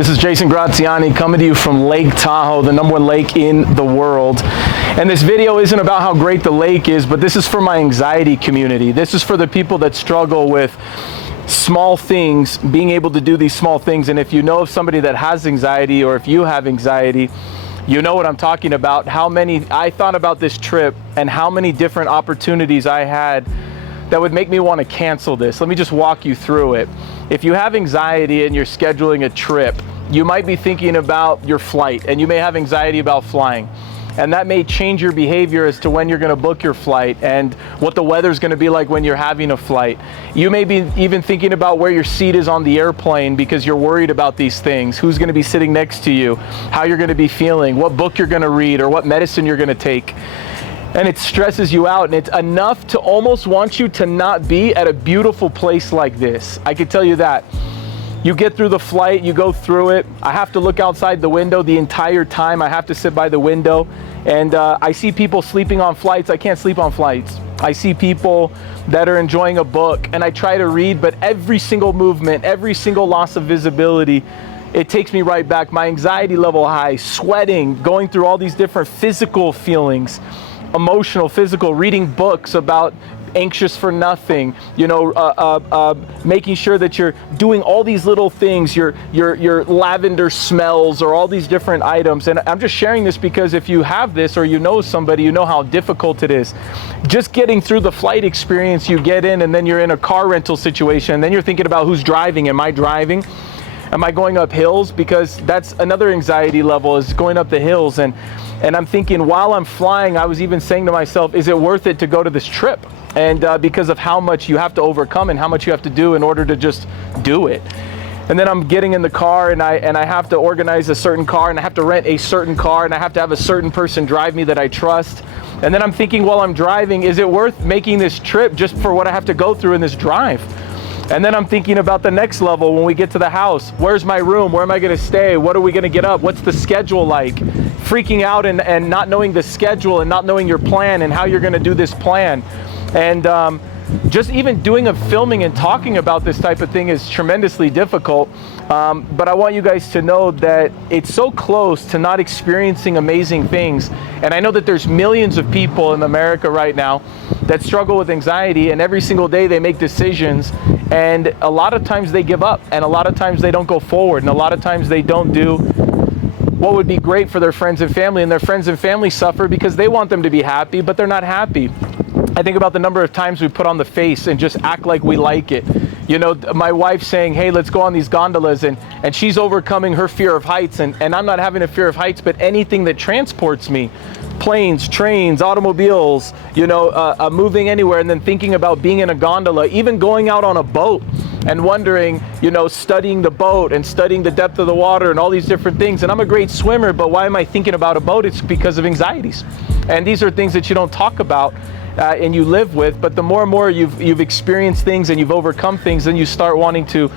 This is Jason Graziani coming to you from Lake Tahoe, the #1 lake in the world. And this video isn't about how great the lake is, but this is for my anxiety community. This is for the people that struggle with small things, being able to do these small things. And if you know of somebody that has anxiety, or if you have anxiety, you know what I'm talking about. I thought about this trip and how many different opportunities I had that would make me want to cancel this. Let me just walk you through it. If you have anxiety and you're scheduling a trip, you might be thinking about your flight, and you may have anxiety about flying. And that may change your behavior as to when you're going to book your flight and what the weather's going to be like when you're having a flight. You may be even thinking about where your seat is on the airplane because you're worried about these things. Who's going to be sitting next to you, how you're going to be feeling, what book you're going to read, or what medicine you're going to take. And it stresses you out, and it's enough to almost want you to not be at a beautiful place like this. I can tell you that. You get through the flight, you go through it. I have to look outside the window the entire time. I have to sit by the window, and I see people sleeping on flights. I can't sleep on flights. I see people that are enjoying a book, and I try to read, but every single movement, every single loss of visibility, it takes me right back. My anxiety level high, sweating, going through all these different physical feelings, emotional, physical, reading books about anxious for nothing, making sure that you're doing all these little things, your lavender smells, or all these different items. And I'm just sharing this because if you have this, or you know somebody, you know how difficult it is. Just getting through the flight experience, you get in, and then you're in a car rental situation, and then you're thinking about who's driving. Am I driving? Am I going up hills? Because that's another anxiety level, is going up the hills. And I'm thinking, while I'm flying, I was even saying to myself, is it worth it to go to this trip? And because of how much you have to overcome and how much you have to do in order to just do it. And then I'm getting in the car, and I have to organize a certain car, and I have to rent a certain car, and I have to have a certain person drive me that I trust. And then I'm thinking, while I'm driving, is it worth making this trip just for what I have to go through in this drive? And then I'm thinking about the next level when we get to the house. Where's my room? Where am I going to stay? What are we going to get up? What's the schedule like? Freaking out and not knowing the schedule and not knowing your plan and how you're going to do this plan. And just even doing a filming and talking about this type of thing is tremendously difficult. But I want you guys to know that it's so close to not experiencing amazing things. And I know that there's millions of people in America right now that struggle with anxiety, and every single day they make decisions, and a lot of times they give up, and a lot of times they don't go forward, and a lot of times they don't do what would be great for their friends and family, and their friends and family suffer because they want them to be happy, but they're not happy. I think about the number of times we put on the face and just act like we like it. You know, my wife saying, hey, let's go on these gondolas, and she's overcoming her fear of heights, and I'm not having a fear of heights, but anything that transports me, planes, trains, automobiles, moving anywhere, and then thinking about being in a gondola, even going out on a boat and wondering, studying the boat and studying the depth of the water and all these different things. And I'm a great swimmer, but why am I thinking about a boat? It's because of anxieties. And these are things that you don't talk about and you live with, but the more and more you've experienced things and you've overcome things, then you start wanting to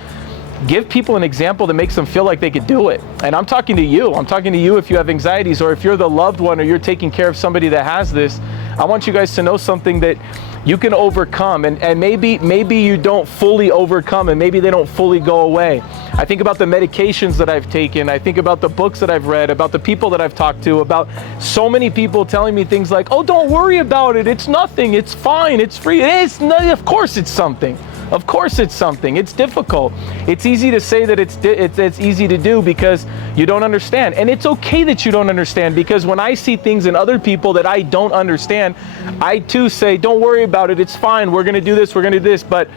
give people an example that makes them feel like they could do it. And I'm talking to you. I'm talking to you if you have anxieties, or if you're the loved one, or you're taking care of somebody that has this. I want you guys to know something that you can overcome, and maybe you don't fully overcome, and maybe they don't fully go away. I think about the medications that I've taken. I think about the books that I've read, about the people that I've talked to, about so many people telling me things like, oh, don't worry about it. It's nothing. It's fine. It's free. It's nothing. Of course it's something. Of course it's something. It's difficult. It's easy to say that it's easy to do because you don't understand. And it's okay that you don't understand, because when I see things in other people that I don't understand, I too say, don't worry about it. It's fine. We're going to do this. We're going to do this. But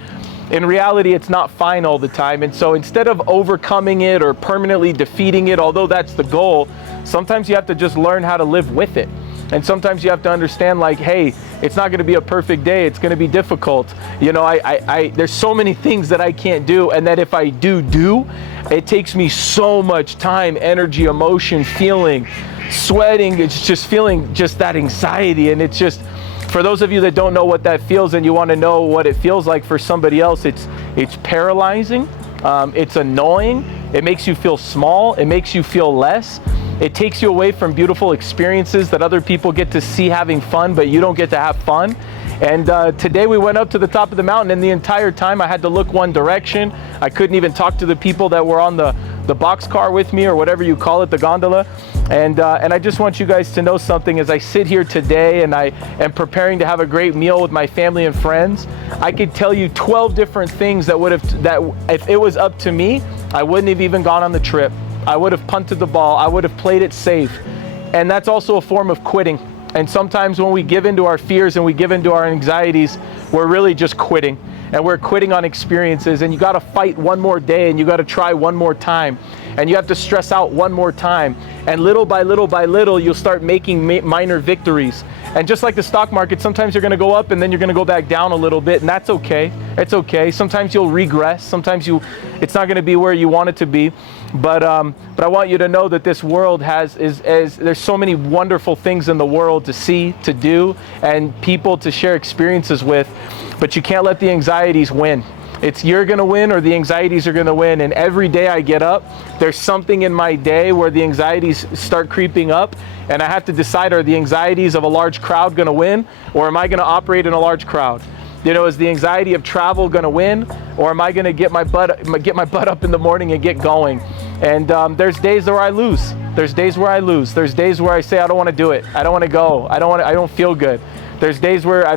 in reality, it's not fine all the time. And so instead of overcoming it or permanently defeating it, although that's the goal, sometimes you have to just learn how to live with it. And sometimes you have to understand, like, hey, it's not going to be a perfect day. It's going to be difficult. There's so many things that I can't do, and that if I do, it takes me so much time, energy, emotion, feeling, sweating. It's just feeling just that anxiety. And it's just, for those of you that don't know what that feels and you want to know what it feels like for somebody else, it's paralyzing. It's annoying. It makes you feel small. It makes you feel less. It takes you away from beautiful experiences that other people get to see having fun, but you don't get to have fun. And today we went up to the top of the mountain, and the entire time I had to look one direction. I couldn't even talk to the people that were on the the boxcar with me, or whatever you call it, the gondola. And I just want you guys to know something. As I sit here today and I am preparing to have a great meal with my family and friends, I could tell you 12 different things that if it was up to me, I wouldn't have even gone on the trip. I would have punted the ball. I would have played it safe. And that's also a form of quitting. And sometimes when we give into our fears and we give into our anxieties, we're really just quitting. And we're quitting on experiences, and you got to fight one more day, and you got to try one more time, and you have to stress out one more time. And little by little, you'll start making minor victories. And just like the stock market, sometimes you're going to go up and then you're going to go back down a little bit, and that's okay. It's okay. Sometimes you'll regress. Sometimes it's not going to be where you want it to be. But I want you to know that this world there's so many wonderful things in the world to see, to do, and people to share experiences with. But you can't let the anxieties win. It's you're going to win or the anxieties are going to win. And every day I get up, there's something in my day where the anxieties start creeping up, and I have to decide, are the anxieties of a large crowd going to win, or am I going to operate in a large crowd? You know, is the anxiety of travel going to win, or am I going to get my butt up in the morning and get going? And there's days where I lose. There's days where I lose. There's days where I say, I don't want to do it. I don't want to go. I don't feel good. There's days where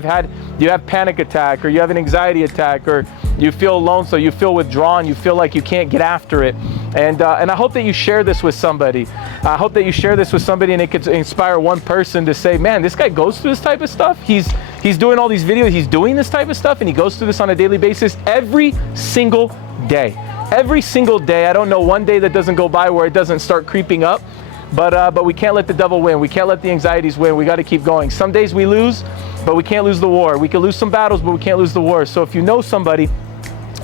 you have panic attack, or you have an anxiety attack, or you feel alone, so you feel withdrawn, you feel like you can't get after it. And I hope that you share this with somebody. I hope that you share this with somebody, and it could inspire one person to say, man, this guy goes through this type of stuff. He's doing all these videos, he's doing this type of stuff, and he goes through this on a daily basis every single day. Every single day. I don't know one day that doesn't go by where it doesn't start creeping up. But we can't let the devil win. We can't let the anxieties win. We got to keep going. Some days we lose, but we can't lose the war. We can lose some battles, but we can't lose the war. So if you know somebody,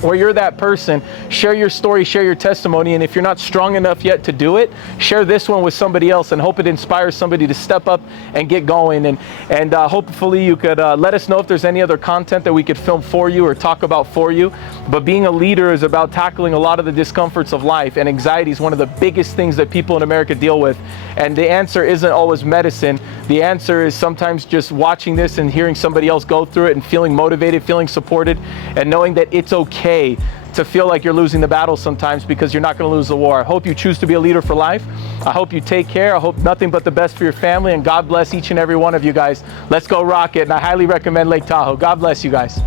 or you're that person, share your story, share your testimony, and if you're not strong enough yet to do it, share this one with somebody else and hope it inspires somebody to step up and get going. And hopefully you could let us know if there's any other content that we could film for you or talk about for you. But being a leader is about tackling a lot of the discomforts of life, and anxiety is one of the biggest things that people in America deal with. And the answer isn't always medicine. The answer is sometimes just watching this and hearing somebody else go through it and feeling motivated, feeling supported, and knowing that it's okay to feel like you're losing the battle sometimes, because you're not going to lose the war. I hope you choose to be a leader for life. I hope you take care. I hope nothing but the best for your family, and God bless each and every one of you guys. Let's go rock it. And I highly recommend Lake Tahoe. God bless you guys.